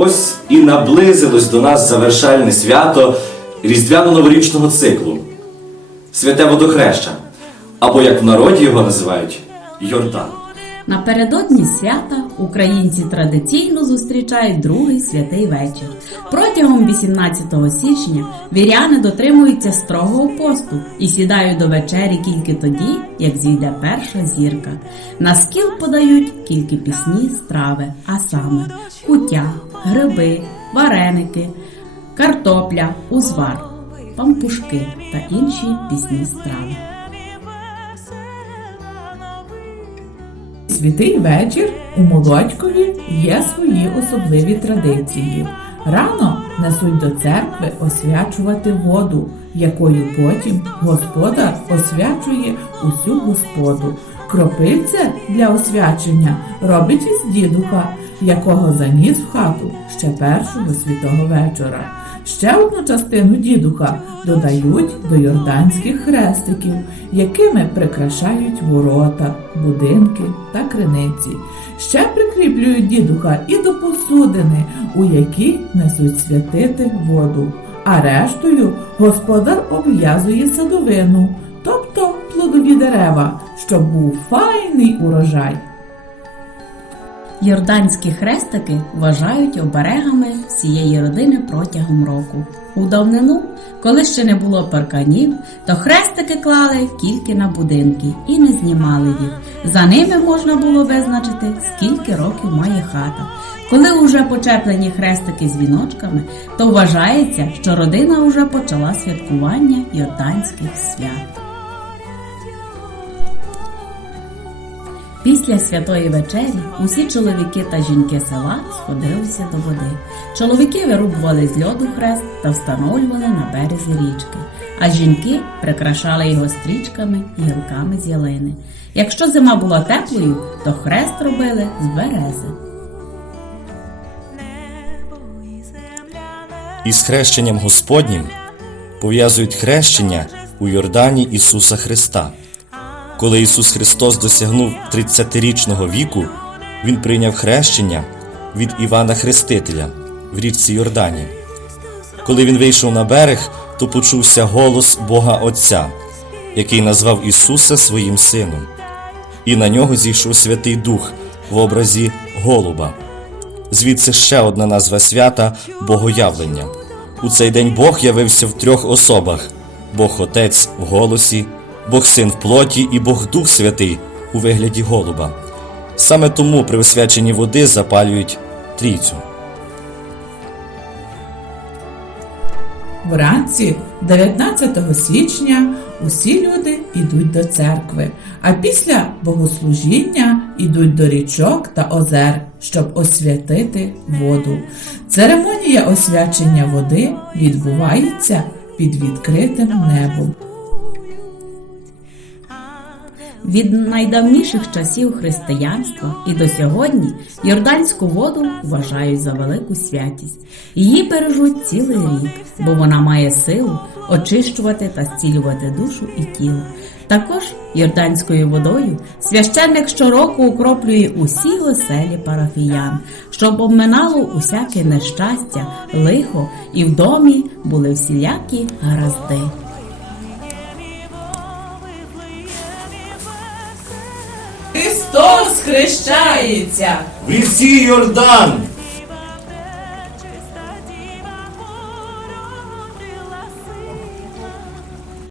Ось і наблизилось до нас завершальне свято різдвяно-новорічного циклу святе водохреща, або як в народі його називають Йордан. Напередодні свята українці традиційно зустрічають другий святий вечір. Протягом 18 січня віряни дотримуються строгого посту і сідають до вечері тільки тоді, як зійде перша зірка. На скіл подають тільки пісні страви, а саме куття, гриби, вареники, картопля, узвар, пампушки та інші пісні страви. Святий вечір у Молодькові є свої особливі традиції. Рано несуть до церкви освячувати воду, якою потім господар освячує усю господу. Кропильце для освячення робить із дідуха, якого заніс в хату ще першого святого вечора. Ще одну частину дідуха додають до йорданських хрестиків, якими прикрашають ворота, будинки та криниці. Ще прикріплюють дідуха і до посудини, у якій несуть святити воду. А рештою господар обв'язує садовину, тобто плодові дерева, щоб був файний урожай. Йорданські хрестики вважають оберегами всієї родини протягом року. У давнину, коли ще не було парканів, то хрестики клали тільки на будинки і не знімали їх. За ними можна було визначити, скільки років має хата. Коли уже почеплені хрестики з віночками, то вважається, що родина вже почала святкування йорданських свят. Після святої вечері усі чоловіки та жінки села сходилися до води. Чоловіки вирубували з льоду хрест та встановлювали на березі річки, а жінки прикрашали його стрічками і гілками з ялини. Якщо зима була теплою, то хрест робили з берези. Із хрещенням Господнім пов'язують хрещення у Йордані Ісуса Христа. Коли Ісус Христос досягнув 30-річного віку, Він прийняв хрещення від Івана Хрестителя в річці Йордані. Коли він вийшов на берег, то почувся голос Бога Отця, який назвав Ісуса своїм Сином, і на нього зійшов Святий Дух в образі голуба. Звідси ще одна назва свята Богоявлення. У цей день Бог явився в трьох особах: Бог Отець в голосі, Бог Син в плоті і Бог Дух Святий у вигляді голуба. Саме тому при освяченні води запалюють трійцю. Вранці, 19 січня, усі люди йдуть до церкви, а після богослужіння йдуть до річок та озер, щоб освятити воду. Церемонія освячення води відбувається під відкритим небом. Від найдавніших часів християнства і до сьогодні йорданську воду вважають за велику святість. Її бережуть цілий рік, бо вона має силу очищувати та зцілювати душу і тіло. Також йорданською водою священник щороку укроплює усі оселі парафіян, щоб обминало усяке нещастя, лихо і в домі були всілякі гаразди. Хрещається. В ріці Йордан